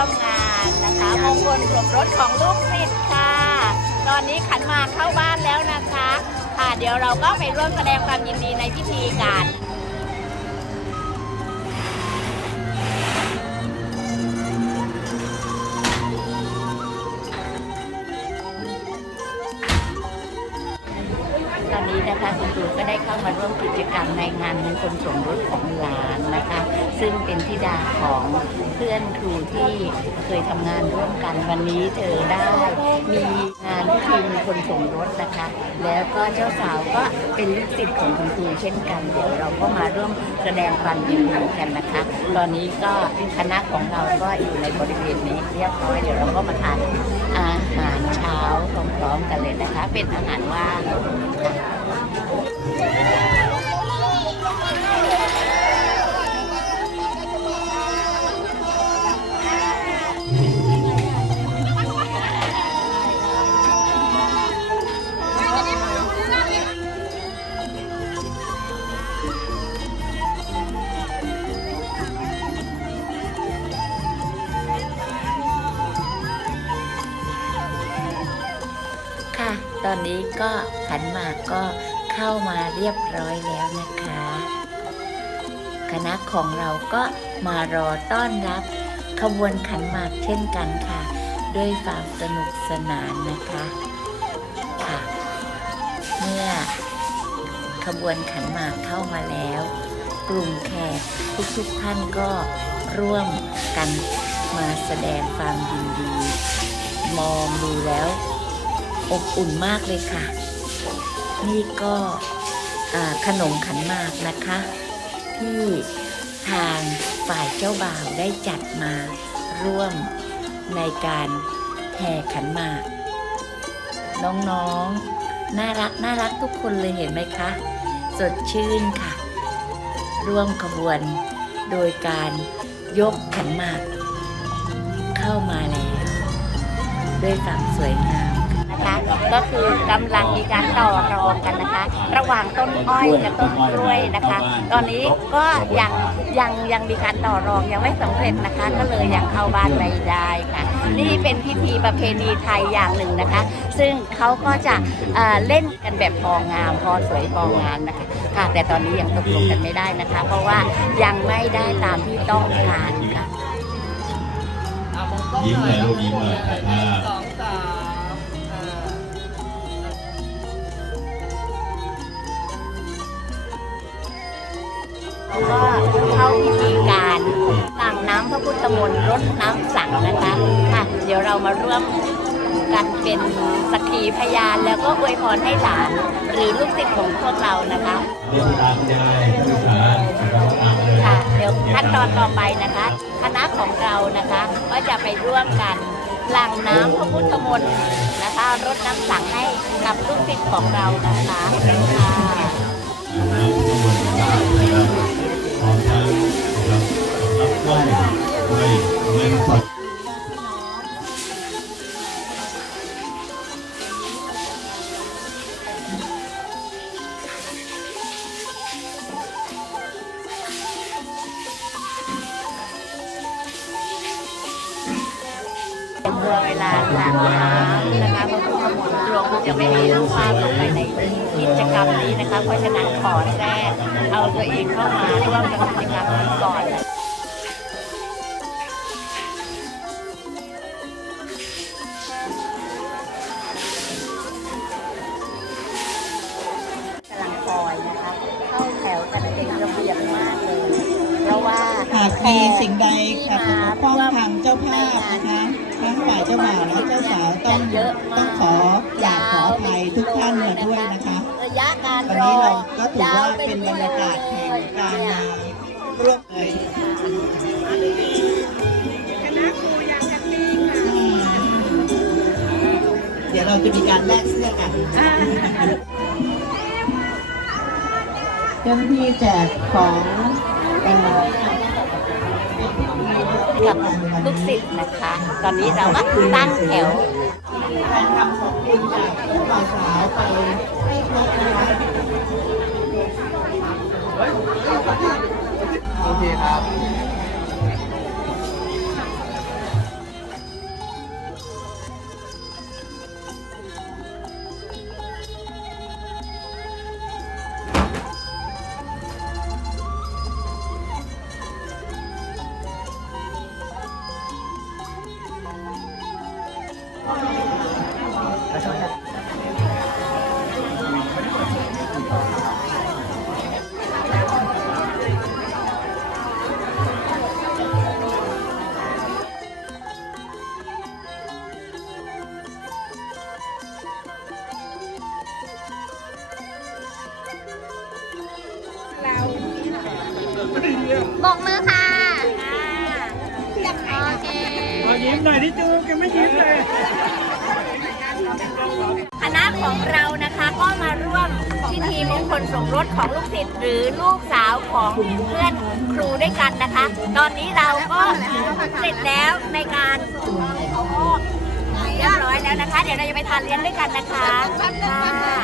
่วมงานนะคะมงคลสมรสของลูกศิษย์ค่ะ ตอนนี้ขันหมากเข้าบ้านแล้วนะคะ ค่ะเดี๋ยวเราก็ไปร่วมแสดงความยินดีในพิธีกัน คุณครูก็ได้เข้ามาร่วมกิจกรรมในงานมงคลสมรสของหลานนะคะ ซึ่งเป็นธิดาของเพื่อนครูที่เคยทำงานร่วมกันวันนี้เธอได้ มีงานพิธีมงคลสมรสนะคะ แล้วก็เจ้าสาวก็เป็นลูกศิษย์ของคุณครูเช่นกันเดี๋ยวเราก็มาร่วมแสดงความยินดีกันนะคะ ตอนนี้ก็คณะของเราก็อยู่ในบริเวณนี้เรียบร้อยเดี๋ยวเราก็มาทานอาหารเช้าพร้อมๆกันเลยนะคะ เป็นอาหารว่าง ตอนนี้ก็ขันหมากก็ เข้ามาเรียบร้อยแล้วนะคะ คณะของเราก็มารอต้อนรับขบวนขันหมากเช่นกันค่ะ ด้วยความสนุกสนานนะคะค่ะเมื่อขบวนขันหมากเข้ามาแล้ว กลุ่มแขกทุกๆท่านก็ร่วมกันมาแสดงความยินดี มองดูแล้ว อบอุ่นมากเลยค่ะ นี่ก็ขนมขันมากนะคะ ที่ทางฝ่ายเจ้าบ่าวได้จัดมาร่วมในการแห่ขันมาก น้องๆน่ารักน่ารักทุกคนเลยเห็นไหมคะ สดชื่นค่ะ ร่วมขบวนโดยการยกขันมาก เข้ามาแล้ว ด้วยความสวยงาม นะคะ ก็คือกำลังมีการต่อรองกันนะคะ ระหว่างต้นอ้อยกับต้นกล้วยนะคะ ตอนนี้ก็ยังยังยังมีการต่อรองยังไม่สำเร็จนะคะ ก็เลยยังเข้าบ้านไม่ได้ค่ะ นี่เป็นพิธีประเพณีไทยอย่างหนึ่งนะคะ ซึ่งเขาก็จะเเล่นกันแบบพองามพอสวยพองามนะคะค่ะ แต่ตอนนี้ยังตกลงกันไม่ได้นะคะ เพราะว่ายังไม่ได้ตามที่ต้องการค่ะยิ้มเลยลูกยิ้มเลยถ่ายภาพ เข้าพิธีการหลั่งน้ำพระพุทธมนต์รดน้ำสังนะคะค่ะเดี๋ยวเรามาร่วมกันเป็นสักขีพยานแล้วก็อวยพรให้หลาน หรือลูกศิษย์ของพวกเรานะคะเรียนตามยายผู้สารค่ะเดี๋ยวขั้นตอนต่อไปนะคะ คณะของเรานะคะก็จะไปร่วมกันหลั่งน้ำพระพุทธมนต์นะคะรดน้ำสังให้กับลูกศิษย์ของเรานะคะค่ะ เป็นเวลาหลั่งน้ำนะคะพระพุทธมนต์หลวงปู่จะไม่ให้รูปภาพลงไปในกิจกรรมนี้นะคะ เพราะฉะนั้นขอแทรกเอาตัวเองเข้ามาร่วมกับกิจกรรมนี้ก่อนกำลังคอยนะคะเข้าแถวกันเป็นระเบียบมากเลยเพราะว่าหากมีสิ่งใดขัดบกพร่องทางเจ้าภาพนะคะทั้ง ฝ่ายเจ้าบ่าวและเจ้าสาวต้องต้องขอกราบขออภัยทุกท่านมาด้วยนะคะระยะการวันรอนี้เราก็ถือว่าเป็นบรรยากาศแห่งการมาร่วมเลยเดี๋ยวเราจะมีการแลกเสื้อกันเจ้าหน้าที่แจกของ กับลูกศิษย์นะคะ ตอนนี้เราก็ตั้งแถวโอเคครับ บอกมือค่ะโอเคยิ้มหน่อยที่เจูแกไม่ยิ้มเลยคณะของเรานะคะก็มาร่วมพิธีมงคลสมรสของลูกศิษย์หรือลูกสาวของเพื่อนครูด้วยกันนะคะ ตอนนี้เราก็เสร็จแล้วในการเรียบร้อยแล้วนะคะ เดี๋ยวเราจะไปทานเลี้ยงด้วยกันนะคะค่ะ